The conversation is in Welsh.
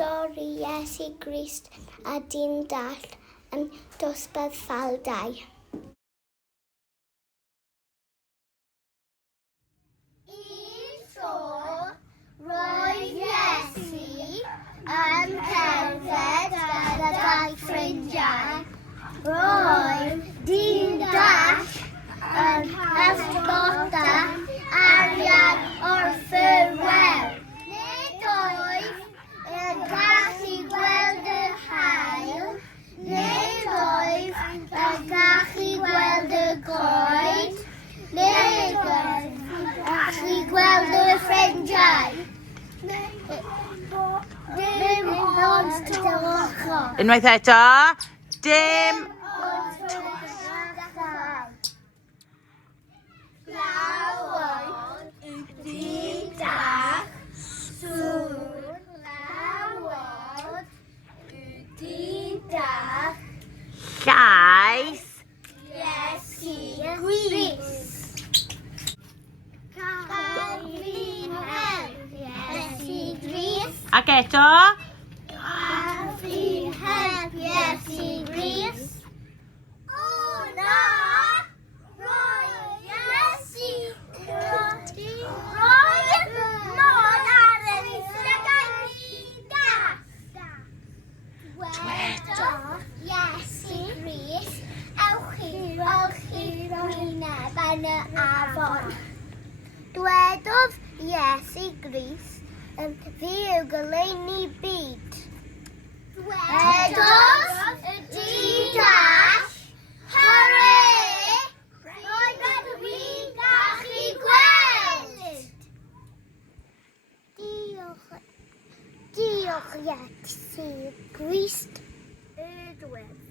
Stori, Iesu, Grist a Dall yn Dosbarth Ffaldau. Un tro, roedd Iesu yn cerdded gyda dau ffrindiau. Roedd dyn Dall yn ysgota arian o'r ffyrwel. Nid oedd yn gallu gweld y haul, nid oedd yn gallu gweld y goed, nid oedd yn gallu gweld y ffrindiau. Dim ond dychol. Unwaith eto, dim Lawod dyn Dall, sŵn lawod dyn Dall, llais Iesu Grist. Gael fi'n help Iesu Grist. ac eto Gael fi'n help Iesu Grist. O na! Roedd Iesu roedd mod ar y llygau Dall. Dwedodd Iesu Grist, ewch i'r wyneb yn y afon. Dwedodd Iesu Grist, fi yw goleuni byd. Dwedodd y dyn Dall, hooray! Roedd fi'n gallu gweld! Diolch Iesu Grist. Y diwedd.